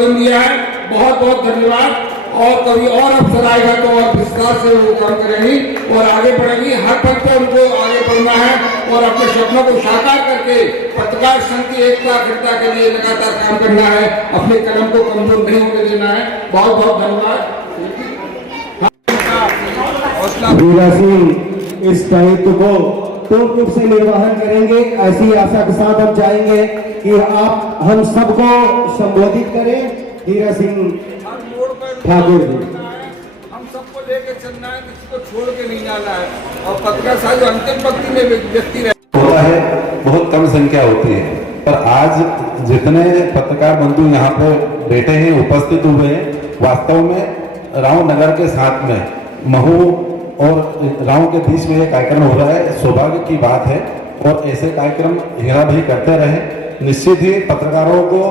वजन दिया है। बहुत बहुत धन्यवाद। और कभी और अवसर आएगा तो और विस्तार से वो काम करेंगी और आगे बढ़ेंगी। हर पद पर उनको आगे बढ़ना है और अपने सपनों को साकार करके पत्रकार संघ की एकता अखंडता के लिए लगातार काम करना है। अपने कदम को कमजोर नहीं होने देना है। बहुत बहुत धन्यवाद। वीरा सिंह इस दायित्व को पूर्ण रूप से निर्वहन करेंगे, ऐसी आशा के साथ हम चाहेंगे कि आप हम सबको संबोधित करें। वीरा सिंह ठाकुर जी, हम सबको लेके चलना है, किसी को छोड़ के नहीं जाना है। और पत्रकार साहब जो अंतिम पंक्ति में व्यक्ति होता है, बहुत कम संख्या होती है, पर आज जितने पत्रकार बंधु यहाँ पे बैठे हैं, उपस्थित हुए हैं, वास्तव में राव नगर के साथ में महू और राव के बीच में ये कार्यक्रम हो रहा है, सौभाग्य की बात है। और ऐसे कार्यक्रम हीरा भाई करते रहे, निश्चित ही पत्रकारों को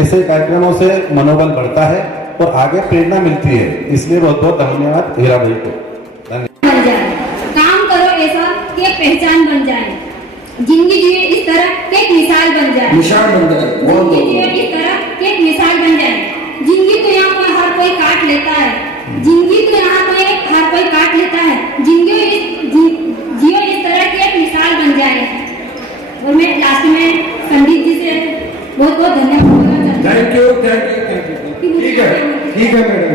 ऐसे कार्यक्रमों से मनोबल बढ़ता है और आगे प्रेरणा मिलती है। इसलिए बहुत बहुत धन्यवाद हीरा भाई को। काम करो ऐसा कि एक पहचान बन जाए, जिंदगी जिए इस तरह कि एक मिसाल बन जाए, मिसाल बन जाए, जिंदगी जिए इस तरह कि एक मिसाल बन जाए। जिंदगी तो यहाँ पर हर कोई काट लेता है, जिंदगी तो यहाँ पर हर कोई काट लेता है, जियो इस तरह की एक मिसाल बन जाए। और मैं लास्ट में संदीप जी से बहुत बहुत धन्यवाद बोलना चाहती हूँ। Thank you, thank you, thank you. ठीक है मैडम।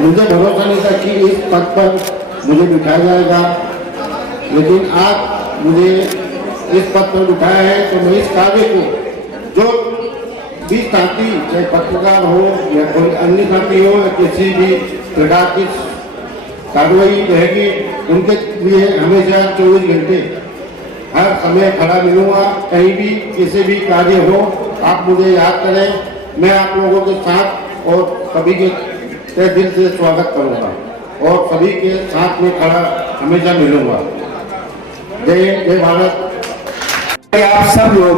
मुझे भरोसा नहीं था कि इस पद पर मुझे बिठाया जाएगा, लेकिन आज मुझे इस पद पर बिठाया है तो मैं इस कार्य को जो भी साथी, चाहे पत्रकार हो या कोई अन्य साथी हो या किसी भी प्रकार की कार्रवाई रहेगी, उनके लिए हमेशा 24 घंटे हर समय खड़ा मिलूंगा। कहीं भी किसी भी कार्य हो आप मुझे याद करें, मैं आप लोगों के साथ और सभी के तहे दिल से स्वागत करूंगा और सभी के साथ में खड़ा हमेशा मिलूंगा। जय भारत। आप सब लोग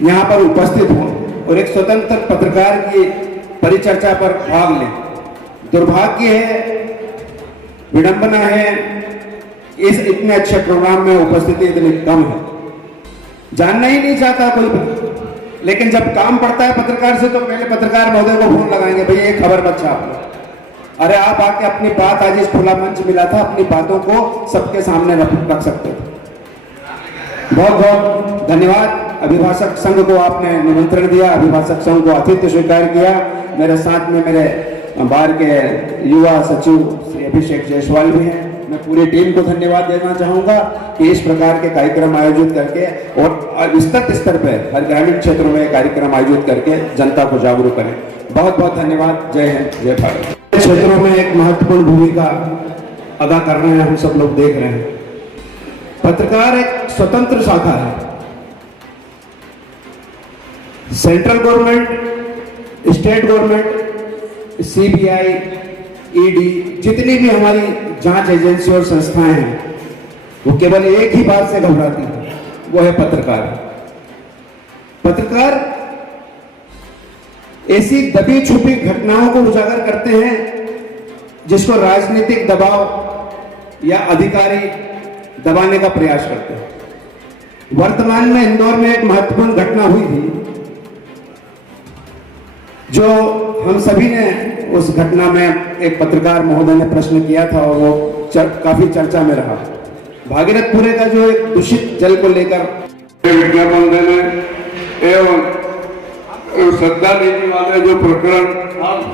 यहाँ पर उपस्थित हों और एक स्वतंत्र पत्रकार की परिचर्चा पर भाग लें। दुर्भाग्य है, विडंबना है, इस इतने अच्छे प्रोग्राम में उपस्थिति इतनी कम है। जानना ही नहीं चाहता कोई, लेकिन जब काम पड़ता है पत्रकार से तो पहले पत्रकार महोदय को फोन लगाएंगे, भैया ये खबर मत छाप। अरे आप आके अपनी बात, आज इस खुला मंच मिला था, अपनी बातों को सबके सामने रख सकते थे। बहुत बहुत धन्यवाद। अभिभाषक संघ को आपने निमंत्रण दिया, अभिभाषक संघ को आतिथ्य स्वीकार किया। मेरे साथ में मेरे बार के युवा सचिव श्री अभिषेक जायसवाल भी हैं। मैं पूरी टीम को धन्यवाद देना चाहूंगा कि इस प्रकार के कार्यक्रम आयोजित करके और विस्तृत स्तर पर हर ग्रामीण क्षेत्रों में कार्यक्रम आयोजित करके जनता को जागरूक करें। बहुत बहुत धन्यवाद। जय हिंद, जय भारत। क्षेत्रों में एक महत्वपूर्ण भूमिका अदा कर रहे हैं, हम सब लोग देख रहे हैं। पत्रकार एक स्वतंत्र शाखा है। Central government, state government, CBI, ED, जितनी भी हमारी जांच एजेंसी और संस्थाएं हैं, वो केवल एक ही बात से घबराती है, वो है पत्रकार। पत्रकार ऐसी दबी छुपी घटनाओं को उजागर करते हैं जिसको राजनीतिक दबाव या अधिकारी दबाने का प्रयास करते हैं। वर्तमान में इंदौर में एक महत्वपूर्ण घटना हुई थी, जो हम सभी ने उस घटना में एक पत्रकार महोदय ने प्रश्न किया था और वो काफी चर्चा में रहा। भागीरथपुरे का जो एक दूषित जल को लेकर विज्ञापन देने एवं श्रद्धा नीति वाले जो प्रकरण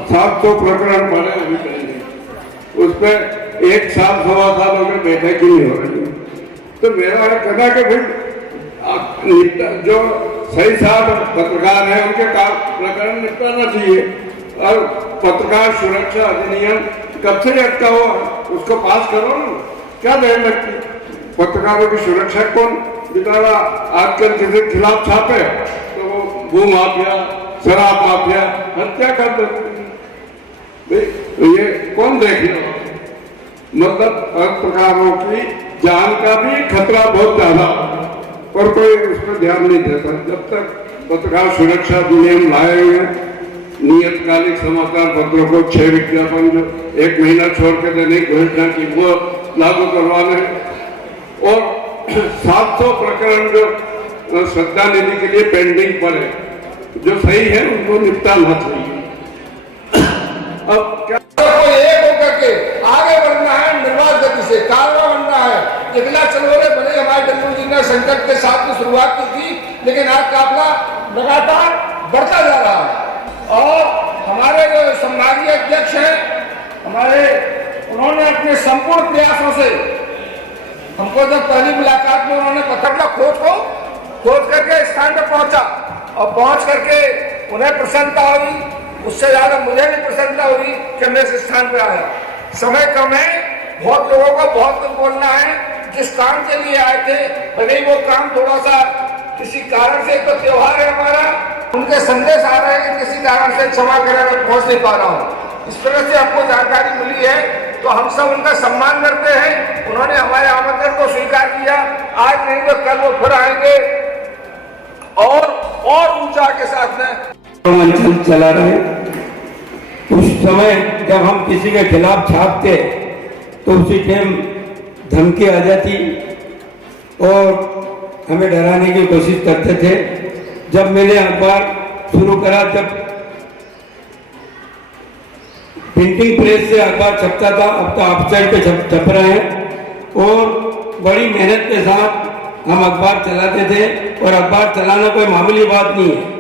700 प्रकरण पड़े अभी करेंगे, उस पर 1 साल 1.25 साल हो गए, बैठक ही नहीं हो रही। तो मेरा कहना कि भाई जो सही साहब पत्रकार है उनके प्रकरण निपटाना चाहिए। और पत्रकार सुरक्षा अधिनियम कब से अटका हुआ, उसको पास करो ना। क्या देर लगती, पत्रकारों की सुरक्षा कौन बेचारा आजकल किसी के खिलाफ छापे तो वो भू माफिया, शराब माफिया हत्या कर देते हैं। तो ये कौन देखेगा? मतलब पत्रकारों की जान का भी खतरा बहुत ज्यादा, और कोई उस पर ध्यान नहीं देता। जब तक पत्रकार सुरक्षा अधिनियम लाए हुए, नियतकालिक समाचार पत्रों को 6 विज्ञापन जो 1 महीना छोड़ के देने की घोषणा की, वो लागू करवाने, और 700 प्रकरण जो श्रद्धा निधि के लिए पेंडिंग पड़े, जो सही है उनको निपटाना चाहिए। अब क्या सबको एक होकर के आगे बढ़ना है, निर्वाध गति से कारवा बनना है। इकला चलोरे बने हमारे डल्लू जी ने संकट के साथ में शुरुआत की थी, लेकिन आज काफिला लगातार बढ़ता जा रहा है। और हमारे जो संभागीय अध्यक्ष हैं हमारे, उन्होंने अपने संपूर्ण प्रयासों से हमको जब पहली मुलाकात में उन्होंने पकड़ा खोज करके स्थान पर पहुंचा और पहुंच करके उन्हें प्रसन्नता हुई, उससे ज्यादा मुझे भी प्रसन्नता हुई कि मैं इस स्थान पर आया। समय कम है, बहुत लोगों को बहुत कुछ बोलना है। जिस काम के लिए आए थे भले ही वो काम थोड़ा सा किसी कारण से, तो त्योहार है हमारा, उनके संदेश आ रहे हैं कि किसी कारण से क्षमा करें मैं पहुंच नहीं पा रहा हूँ। इस तरह से आपको जानकारी मिली है तो हम सब उनका सम्मान करते हैं। उन्होंने हमारे आमंत्रण को स्वीकार किया, आज नहीं तो कल वो फिर आएंगे और ऊंचा के साथ में मंचन चला रहे। उस समय जब हम किसी के खिलाफ छापते तो उसी टाइम धमकी आ जाती और हमें डराने की कोशिश करते थे। जब मैंने अखबार शुरू करा, जब प्रिंटिंग प्रेस से अखबार छपता था, अब तो ऑफसाइड पे छप रहे हैं और बड़ी मेहनत के साथ हम अखबार चलाते थे। और अखबार चलाना कोई मामूली बात नहीं है।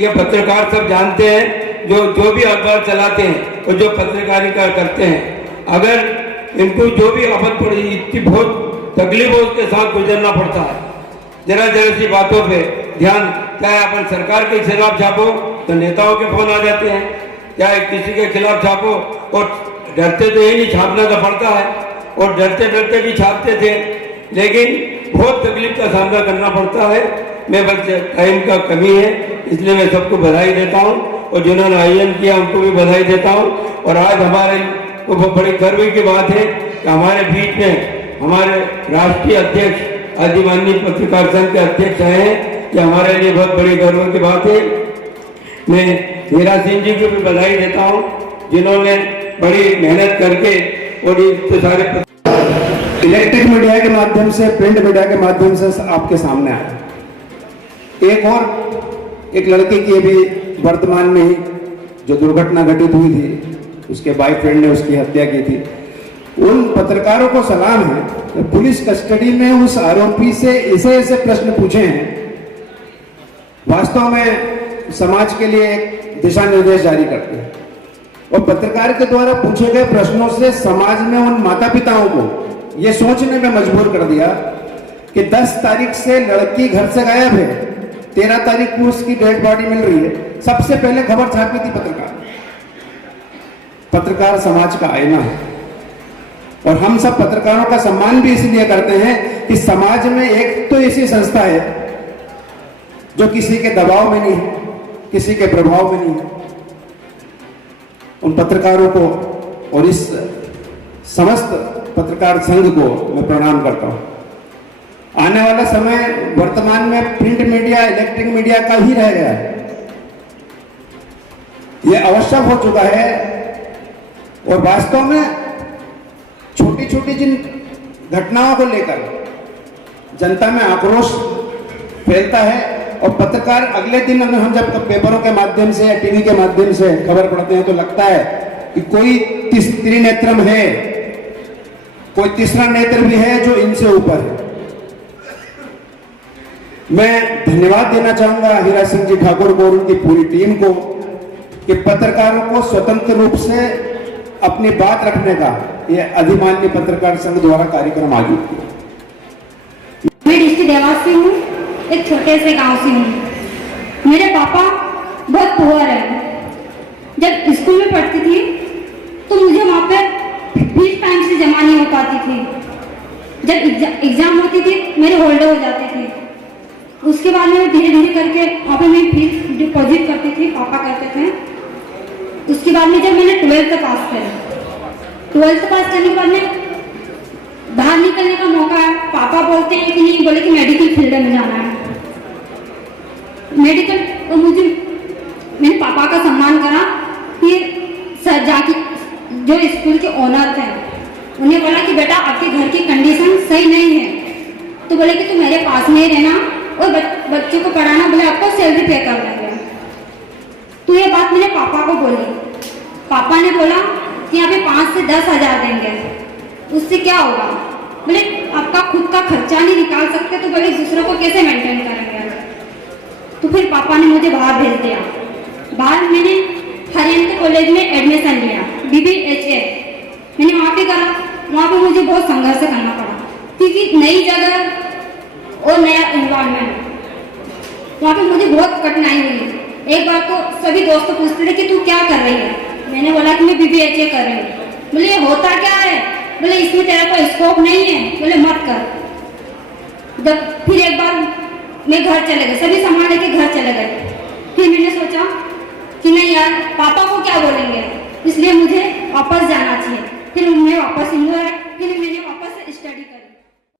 ये पत्रकार सब जानते हैं, जो भी अखबार चलाते हैं और जो पत्रकारिता करते हैं, अगर इनको जो भी आफत पड़ी, इतनी बहुत तकलीफों के साथ गुजरना पड़ता है। जरा सी बातों पे ध्यान, चाहे अपन सरकार के खिलाफ छापो तो नेताओं के फोन आ जाते हैं, चाहे किसी के खिलाफ छापो, और डरते तो यही नहीं, छापना तो पड़ता है और डरते डरते भी छापते थे, लेकिन बहुत तकलीफ का सामना करना पड़ता है। मैं बस टाइम का कमी है, इसलिए मैं सबको बधाई देता हूँ और जिन्होंने आयोजन किया उनको भी बधाई देता हूँ। और आज हमारे को बहुत बड़ी गर्व की बात है कि हमारे बीच में हमारे राष्ट्रीय अध्यक्ष आदिमाननीय पत्रकार संघ के अध्यक्ष आए हैं, ये हमारे लिए बहुत बड़ी गर्व की बात है। मैं हीरा सिंह जी को भी बधाई देता हूँ, जिन्होंने बड़ी मेहनत करके और इतने सारे इलेक्ट्रिक मीडिया के माध्यम से, प्रिंट मीडिया के माध्यम से आपके सामने आया। एक लड़की की अभी वर्तमान में ही जो दुर्घटना घटित हुई थी, उसके बॉयफ्रेंड ने उसकी हत्या की थी। उन पत्रकारों को सलाम है कि पुलिस कस्टडी में उस आरोपी से ऐसे प्रश्न पूछे हैं, वास्तव में समाज के लिए एक दिशा निर्देश जारी करते हैं। और पत्रकार के द्वारा पूछे गए प्रश्नों से समाज में उन माता पिताओं को यह सोचने में मजबूर कर दिया कि 10 तारीख से लड़की घर से गायब है, 13 तारीख को उसकी डेड बॉडी मिल रही है। सबसे पहले खबर छापी थी पत्रकार समाज का आईना है। और हम सब पत्रकारों का सम्मान भी इसलिए करते हैं कि समाज में एक तो ऐसी संस्था है जो किसी के दबाव में नहीं है, किसी के प्रभाव में नहीं है। उन पत्रकारों को और इस समस्त पत्रकार संघ को मैं प्रणाम करता हूं। आने वाला समय वर्तमान में प्रिंट मीडिया, इलेक्ट्रिक मीडिया का ही रह गया है, यह आवश्यक हो चुका है। और वास्तव में छोटी छोटी जिन घटनाओं को लेकर जनता में आक्रोश फैलता है और पत्रकार अगले दिन हम जब पेपरों के माध्यम से या टीवी के माध्यम से खबर पढ़ते हैं तो लगता है कि कोई त्रिनेत्रम है, कोई तीसरा नेत्र भी है जो इनसे ऊपर है। मैं धन्यवाद देना चाहूंगा हीरा सिंह जी ठाकुर को और उनकी पूरी टीम को कि पत्रकारों को स्वतंत्र रूप से अपनी बात रखने का यह अधिमान्य पत्रकार संघ द्वारा कार्यक्रम आयोजित किया। मैं डिस्ट्रिक्ट देवास से हूँ, एक छोटे से गांव से हूँ। मेरे पापा बहुत पुअर है। जब स्कूल में पढ़ती थी तो मुझे वहाँ पे फीस टाइम से जमा नहीं हो पाती थी। जब एग्जाम होती थी मेरे होल्डर हो जाते थे। उसके बाद में धीरे धीरे करके वहाँ पे मैं फीस डिपॉजिट करती थी, पापा करते थे। उसके बाद में जब मैंने 12th पास करी, 12th पास करने के बाद में बाहर निकलने का मौका है, पापा बोलते हैं कि नहीं, बोले कि मेडिकल फील्ड में जाना है। मेडिकल तो मैंने पापा का सम्मान करा कि सर जाके जो स्कूल के ओनर थे उन्हें बोला कि बेटा आपके घर की कंडीशन सही नहीं है, तो बोले कि तुम मेरे पास में ही रहना और बच्चे को पढ़ाना, बोले आपको सैलरी पे कर देंगे। तो ये बात मैंने पापा को बोली। पापा ने बोला कि यहाँ पे 5 से 10 हजार देंगे, उससे क्या होगा? बोले आपका खुद का खर्चा नहीं निकाल सकते तो बोले दूसरों को कैसे मेंटेन करेंगे? तो फिर पापा ने मुझे बाहर भेज दिया। बाहर मैंने हरियाणा कॉलेज में एडमिशन लिया, BBHA मैंने वहाँ पे करा। वहाँ पे मुझे बहुत संघर्ष करना पड़ा क्योंकि नई जगह और नया एनवायरनमेंट, वहाँ पे मुझे बहुत कठिनाई हुई। एक बार तो सभी दोस्त पूछते थे कि तू क्या कर रही है? मैंने बोला कि मैं BBHA कर रही हूँ। बोले ये होता क्या है? बोले इसमें तेरा कोई स्कोप नहीं है, बोले मत कर। जब फिर एक बार मैं घर चले गए, सभी सामान लेके घर चले गए। फिर मैंने सोचा कि नहीं यार, पापा को क्या बोलेंगे, इसलिए मुझे वापस जाना चाहिए। फिर मैं वापस इंदौर, फिर मैंने